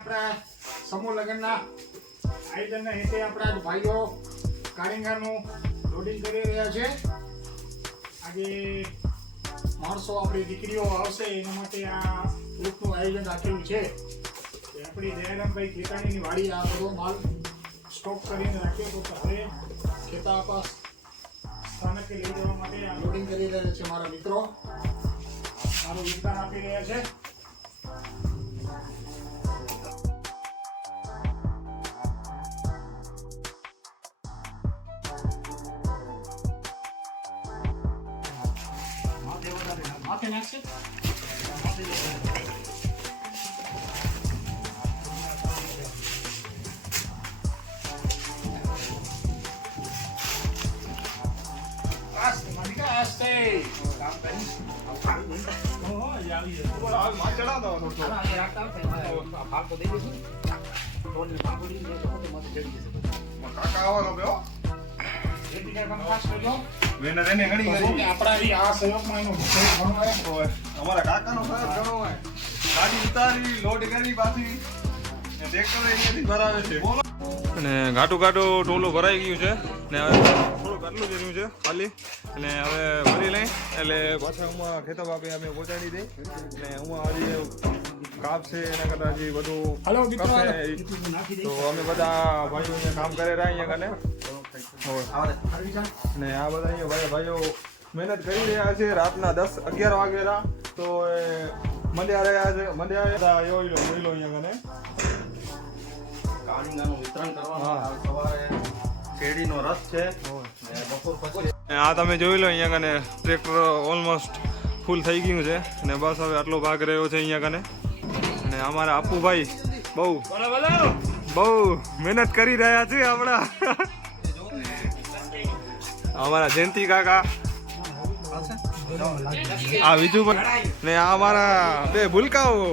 આપણા સમૂહ લગ્નના આયોજનના હેતે આપણા ભાઈઓ કારીગરનું લોડિંગ કરી રહ્યા છે. આજે માણસો આપણી દીકરીઓ આવશે એના માટે આ ગ્રુપનું આયોજન રાખેલું છે. આપણી દયારામભાઈ ખેતાણીની વાડી આ બધો માલ સ્ટોક કરીને રાખ્યો તો હવે ખેતા આપા સ્થાનકે લઈ જવા માટે આ લોડિંગ કરી રહ્યા છે. મારા મિત્રો મારું યોગદાન આપી રહ્યા છે. માથે નાખશે અમારા કાકાનો સહયોગ ઘણો હોય. ગાડી ઉતારી લોડ કરી પાછી ટ્રેક્ટર અહીંયાથી ભરાવે છે. અને ઘાટું ટોલું ભરાઈ ગયું છે ને હવે થોડુંક આટલું જ રહ્યું છે ખાલી. અને હવે ભરી લઈ એટલે પાછા હું ખેતર બાપે અમે પહોંચાડી દઈ ને હું હજી કાપ છે એના કરતાં હજી બધું કરશે. તો અમે બધા ભાઈઓ અહીંયા કામ કરે રહ્યા અહીંયા કને ને આ બધા અહીંયા ભાઈઓ મહેનત કરી રહ્યા છે. રાતના 10-11 વાગેલા તો મંડ્યા રહ્યા છે. મંડ્યા એવો અહીંયા કને કાળીંગાનું વિતરણ કરવાનું સવારે શેરડીનો રસ છે બપોર પછી. આ તમે જોઈ લો અહીંયા કને ટ્રેક્ટર ઓલમોસ્ટ ફૂલ થઈ ગયું છે અને બસ હવે આટલો ભાગ રહ્યો છે અહીંયા કને. અને અમારા આપુભાઈ બહુ મહેનત કરી રહ્યા છે. આપણા અમારા જયંતિ કાકા આ બીજું પણ ને આ અમારા બે ભૂલકાઓ